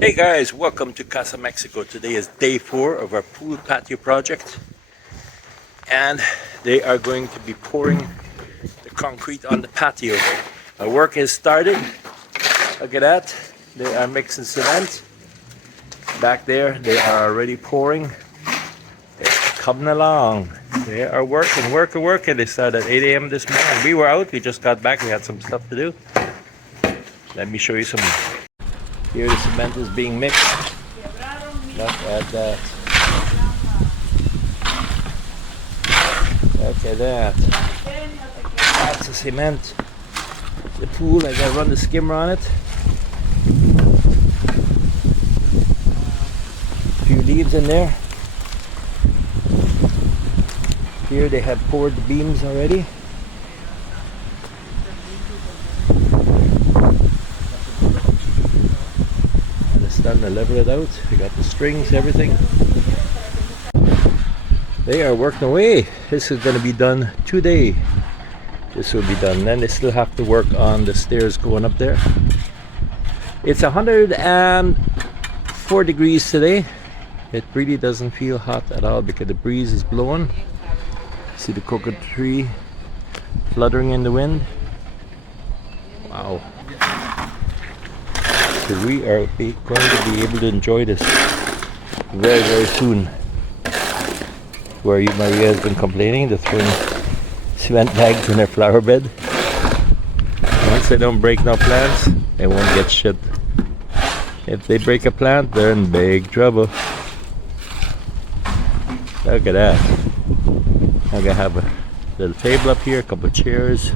Hey guys, welcome to Casa Mexico. Today is day 4 of our pool patio project, and they are going to be pouring the concrete on the patio. Our work has started. Look at that. They are mixing cement. Back there, they are already pouring. It's coming along. They are working. They started at 8 a.m. this morning. We were out. We just got back. We had some stuff to do. Let me show you some. Here the cement is being mixed. Look at that. Look at that. That's the cement. The pool, I gotta run the skimmer on it. A few leaves in there. Here they have poured the beams already. And it's starting to level it out. We got the strings, everything. They are working away. This is going to be done today. This will be done. Then they still have to work on the stairs going up there. It's 104 degrees today. It really doesn't feel hot at all because the breeze is blowing. See the coconut tree fluttering in the wind. Wow. So we are going to be able to enjoy this very, very soon. Where Maria has been complaining, they're throwing cement bags in their flower bed. Once they don't break no plants, they won't get shit. If they break a plant, they're in big trouble. Look at that. I'm gonna have a little table up here, a couple of chairs.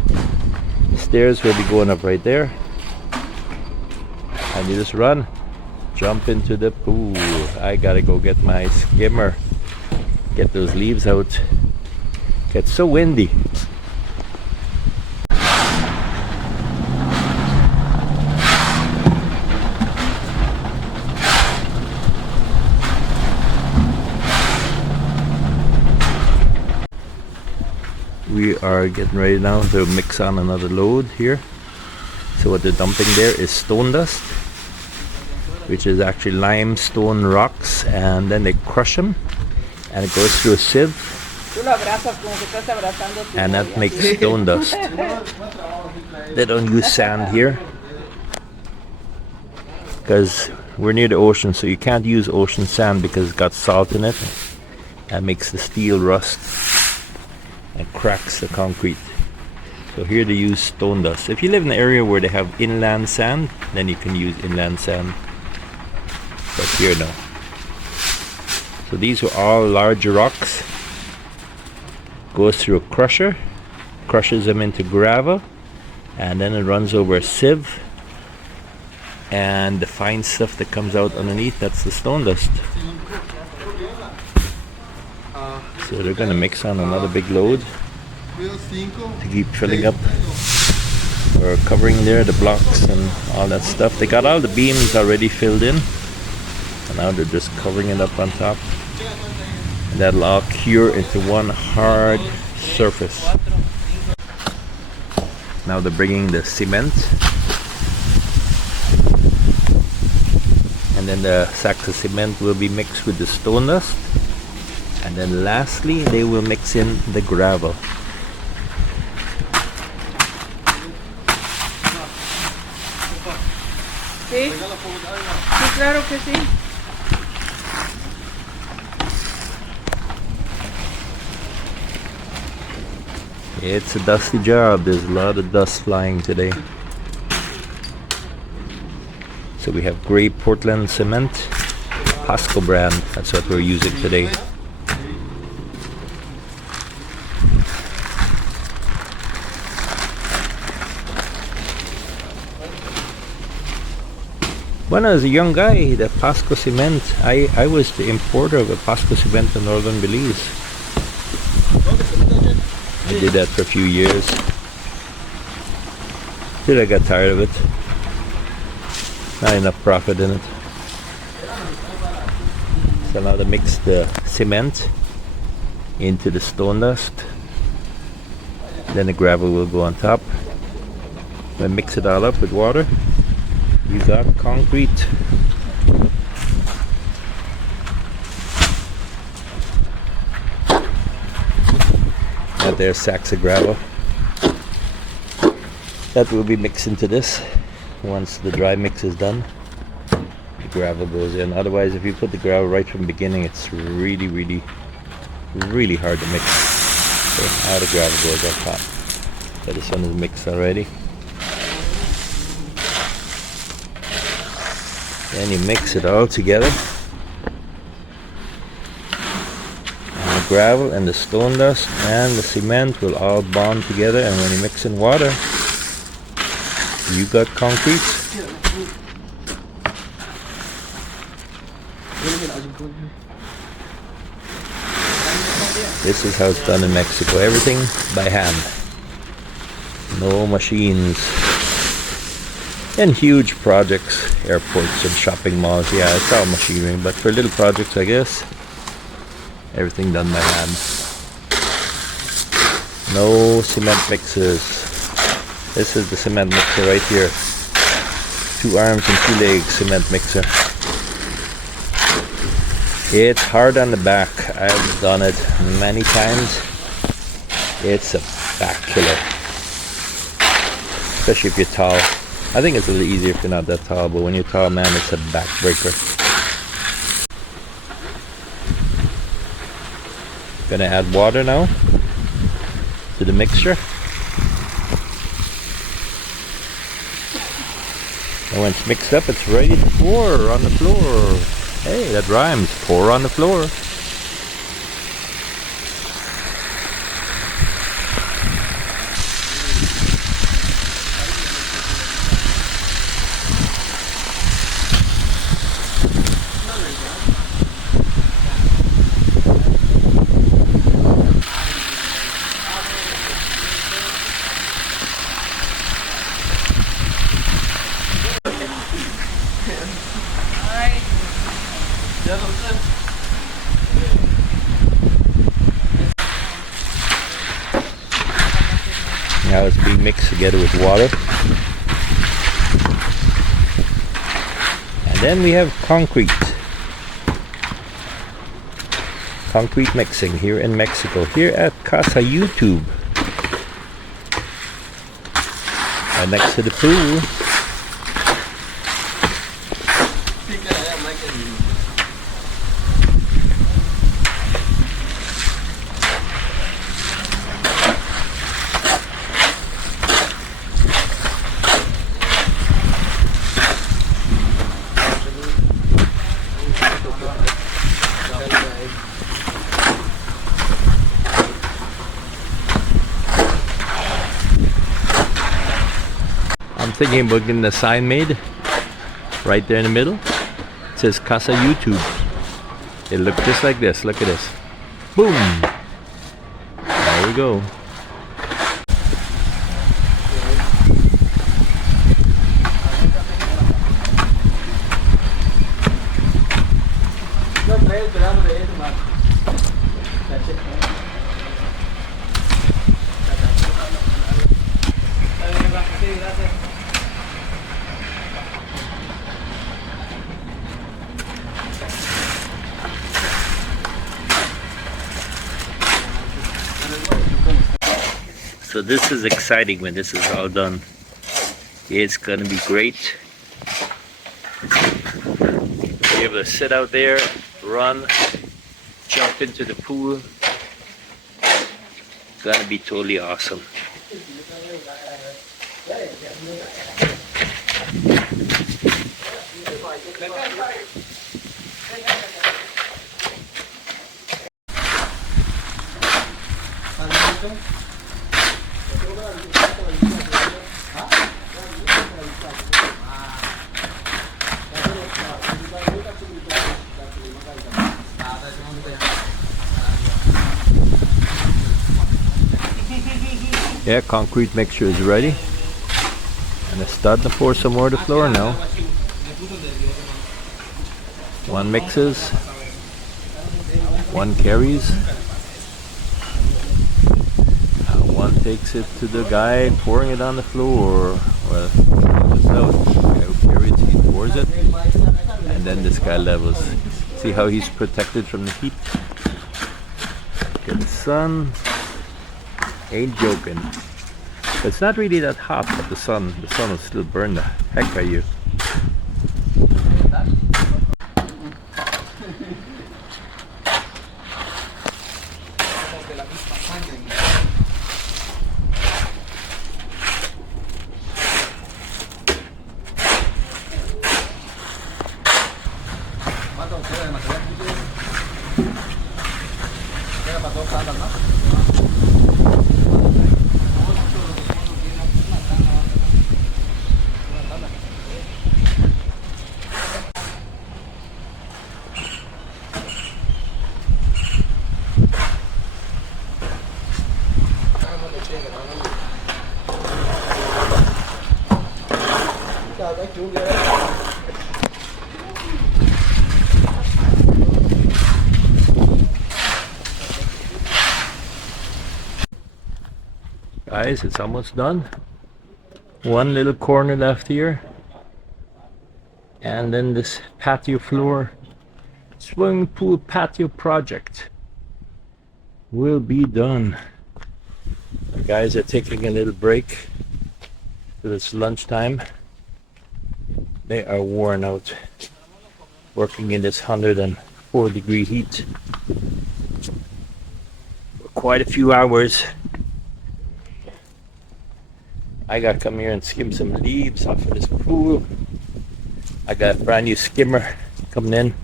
The stairs will be going up right there. And you just run, jump into the pool. I gotta go get my skimmer. Get those leaves out. It's so windy. We are getting ready now to mix on another load here. So what they're dumping there is stone dust, which is actually limestone rocks, and then they crush them and it goes through a sieve, and that makes stone dust. They don't use sand here because we're near the ocean, so you can't use ocean sand because it's got salt in it. That makes the steel rust and cracks the concrete. So here they use stone dust. If you live in an area where they have inland sand, then you can use inland sand, but here no. So these are all large rocks. Goes through a crusher, crushes them into gravel, and then it runs over a sieve, and the fine stuff that comes out underneath, that's the stone dust. So they're gonna mix on another big load to keep filling up or covering there the blocks and all that stuff. They got all the beams already filled in, and now they're just covering it up on top. And that'll all cure into one hard surface. Now they're bringing the cement, and then the sacks of cement will be mixed with the stone dust, and then lastly they will mix in the gravel. Sí, sí, claro que sí. It's a dusty job. There's a lot of dust flying today. So we have gray Portland cement, Pasco brand. That's what we're using today. When I was a young guy, the Pasco cement, I was the importer of the Pasco cement in northern Belize. I did that for a few years. Then I got tired of it. Not enough profit in it. So now they mix the cement into the stone dust. Then the gravel will go on top. Then mix it all up with water. You got concrete. And there's sacks of gravel. That will be mixed into this. Once the dry mix is done, the gravel goes in. Otherwise, if you put the gravel right from the beginning, it's really hard to mix. So now the gravel goes on top. So this one is mixed already. Then you mix it all together. And the gravel and the stone dust and the cement will all bond together, and when you mix in water, you got concrete. This is how it's done in Mexico. Everything by hand. No machines. In huge projects, airports and shopping malls, yeah, it's all machinery. But for little projects, I guess, everything done by hand. No cement mixes. This is the cement mixer right here. 2 arms and 2 legs cement mixer. It's hard on the back. I've done it many times. It's a back killer. Especially if you're tall. I think it's a little easier if you're not that tall, but when you're tall, man, it's a back breaker. Gonna add water now to the mixture. And when it's mixed up, it's ready to pour on the floor. Hey, that rhymes. Pour on the floor. Now it's being mixed together with water. And then we have concrete. Concrete mixing here in Mexico, here at Casa YouTube. Right next to the pool. I'm thinking about getting a sign made right there in the middle. It says Casa YouTube. It'll look just like this. Look at this. Boom! There we go. So this is exciting when this is all done. It's gonna be great. Be able to sit out there, run, jump into the pool. Gonna be totally awesome. Yeah, concrete mixture is ready. And it's starting to pour some more to the floor now. One mixes, one carries, one takes it to the guy pouring it on the floor. Well, it's out. The guy who carries it, he pours it, and then this guy levels. See how he's protected from the heat? Get the sun. Ain't joking. It's not really that hot, but the sun will still burn the heck out of you. Guys, it's almost done. One little corner left here. And then this patio floor, swimming pool patio project will be done. The guys are taking a little break. So it's lunchtime. They are worn out working in this 104-degree heat for quite a few hours. I gotta come here and skim some leaves off of this pool. I got a brand new skimmer coming in,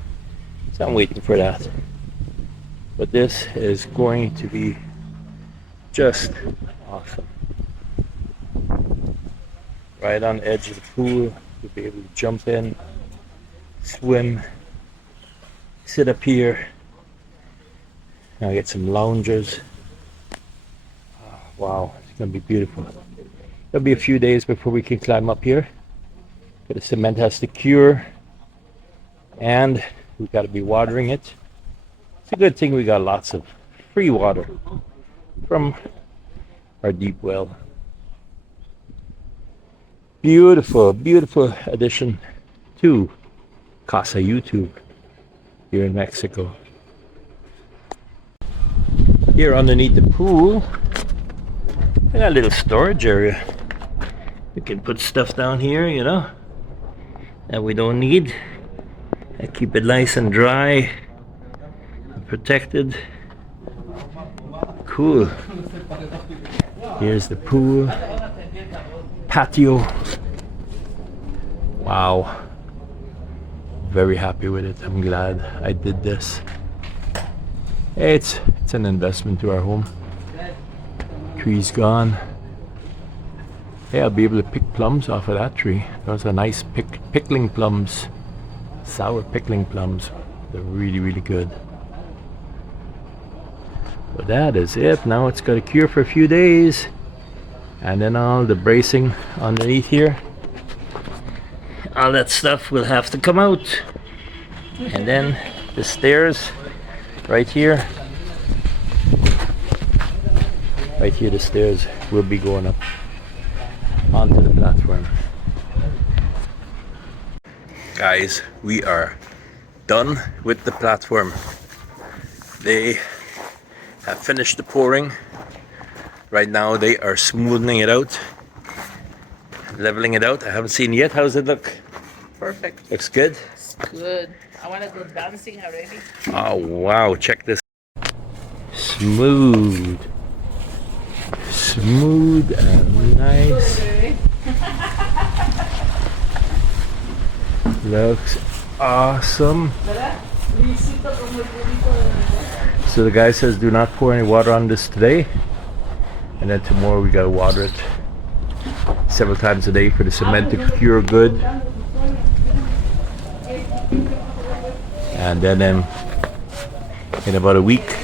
so I'm waiting for that. But this is going to be just awesome. Right on the edge of the pool, you'll be able to jump in, swim, sit up here. Now get some loungers. Oh, wow, it's gonna be beautiful. It'll be a few days before we can climb up here. But the cement has to cure, and we got to be watering it. It's a good thing we got lots of free water from our deep well. Beautiful, beautiful addition to Casa YouTube here in Mexico. Here underneath the pool, I got a little storage area. We can put stuff down here, you know, that we don't need. And keep it nice and dry and protected. Cool. Here's the pool. Patio. Wow. Very happy with it. I'm glad I did this. It's an investment to our home. Tree's gone. Hey, I'll be able to pick plums off of that tree. Those are nice pickling plums. Sour pickling plums. They're really, really good. But that is it. Now it's got to cure for a few days. And then all the bracing underneath here. All that stuff will have to come out. And then the stairs right here. Right here, the stairs will be going up onto the platform. Guys, we are done with the platform. They have finished the pouring. Right now they are smoothing it out, leveling it out. I haven't seen yet. How's it look? Perfect. Looks good? It's good. I want to do dancing already. Oh wow, check this. Smooth. Smooth and nice. Looks awesome. So the guy says do not pour any water on this today, and then tomorrow we gotta water it several times a day for the cement to cure good. And then in about a week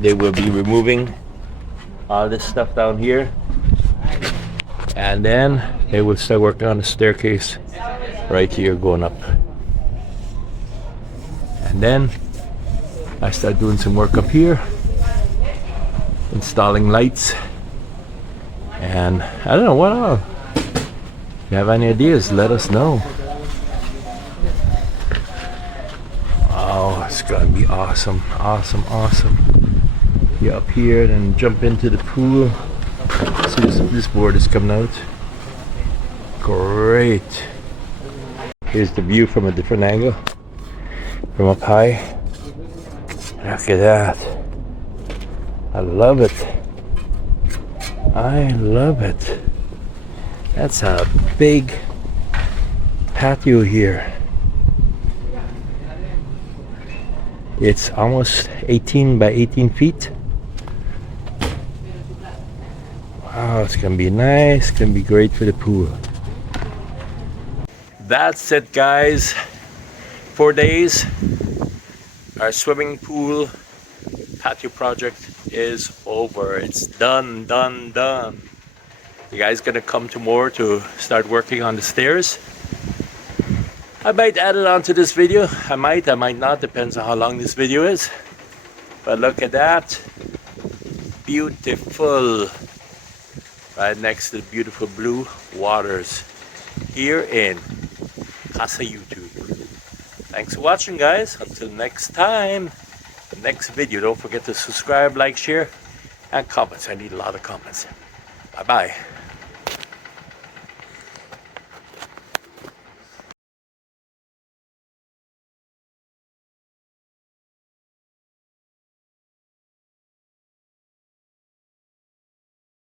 they will be removing all this stuff down here, and then they will start working on the staircase right here going up. And then I start doing some work up here, installing lights, and I don't know what else. If you have any ideas, let us know. Oh, it's gonna be awesome, awesome, awesome. You up here and jump into the pool. See this board is coming out. Great. Here's the view from a different angle. From up high. Look at that. I love it. I love it. That's a big patio here. It's almost 18 by 18 feet. Wow, it's gonna be nice. It's gonna be great for the pool. That's it, guys. 4 days. Our swimming pool patio project is over. It's done, done, done. You guys gonna come tomorrow to start working on the stairs? I might add it onto this video. I might not. Depends on how long this video is. But look at that. Beautiful. Right next to the beautiful blue waters here in Casa YouTube. Thanks for watching, guys. Until next time, the next video. Don't forget to subscribe, like, share, and comments. I need a lot of comments. Bye-bye.